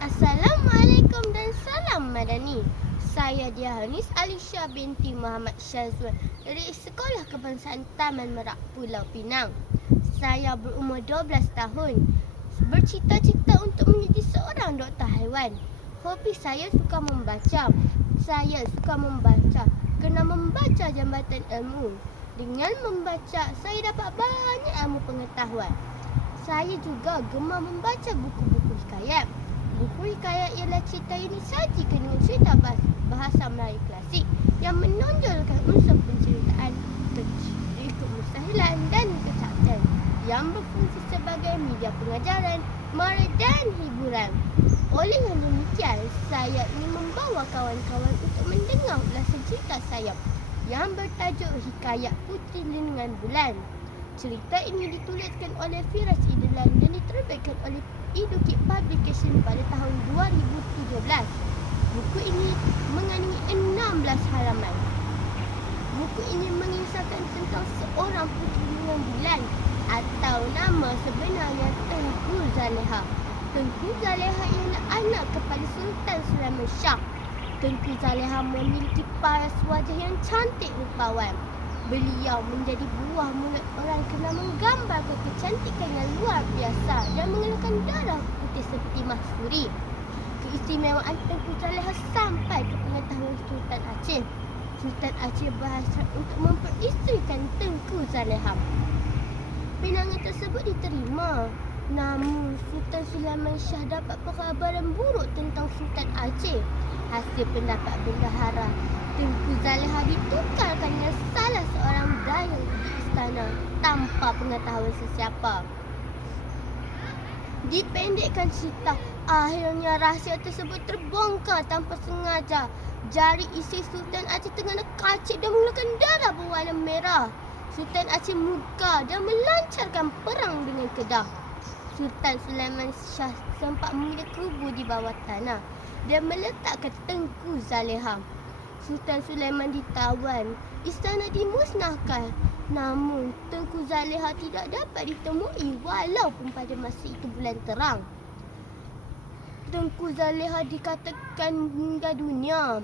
Assalamualaikum dan salam madani. Saya Dianis Alisha binti Muhammad Syazwan dari Sekolah Kebangsaan Taman Merak Pulau Pinang. Saya berumur 12 tahun. Bercita-cita untuk menjadi seorang doktor haiwan. Hobi saya suka membaca. Saya suka membaca kerana membaca jambatan ilmu. Dengan membaca, saya dapat banyak ilmu pengetahuan. Saya juga gemar membaca buku-buku hikayat. Buku hikayat ialah cerita yang disajikan dengan cerita bahasa, Melayu klasik yang menonjolkan unsur penceritaan, penceri kemustahilan dan kesaktian yang berfungsi sebagai media pengajaran, mara dan hiburan. Oleh yang demikian, saya ingin membawa kawan-kawan untuk mendengar ulasan cerita saya yang bertajuk Hikayat Putri Lindungan Bulan. Cerita ini dituliskan oleh Firas Idelan dan diterbitkan oleh Edukit Publication pada tahun 2017. Buku ini mengandungi 16 halaman. Buku ini mengisahkan tentang seorang putri dengan bulan atau nama sebenarnya Tengku Zaleha. Tengku Zaleha ialah anak kepada Sultan Sulaiman Shah. Tengku Zaleha memiliki paras wajah yang cantik rupawan. Beliau menjadi buah mulut orang kerana menggambarkan kecantikan yang luar biasa dan mengeluarkan darah putih seperti mahsuri. Keistimewaan Tengku Zaleha sampai ke pengetahuan Sultan Aceh. Sultan Aceh berhasrat untuk memperisterikan Tengku Zaleha. Pinangan tersebut diterima. Namun Sultan Sulaiman Shah dapat perkabaran buruk tentang Sultan Aceh. Hasil pendapat bendahara Tengku Zaleha ditukarkan dengan salah seorang dayang di istana tanpa pengetahuan sesiapa. Dipendekkan cerita, akhirnya rahsia tersebut terbongkar tanpa sengaja. Jari isi Sultan Aceh tengah kacik dan mengeluarkan darah berwarna merah. Sultan Aceh muka dan melancarkan perang dengan Kedah. Sultan Sulaiman Shah sempat memilih kubu di bawah tanah dan meletakkan Tengku Zaleha. Sultan Sulaiman ditawan, istana dimusnahkan. Namun, Tengku Zaleha tidak dapat ditemui walaupun pada masa itu bulan terang. Tengku Zaleha dikatakan meninggal dunia.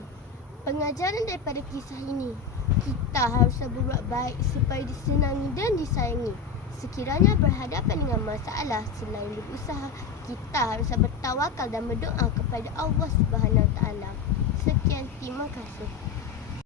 Pengajaran daripada kisah ini, kita harus berbuat baik supaya disenangi dan disayangi. Sekiranya berhadapan dengan masalah selain berusaha, kita harus bertawakal dan berdoa kepada Allah Subhanahu Wa Taala. Sekian, terima kasih.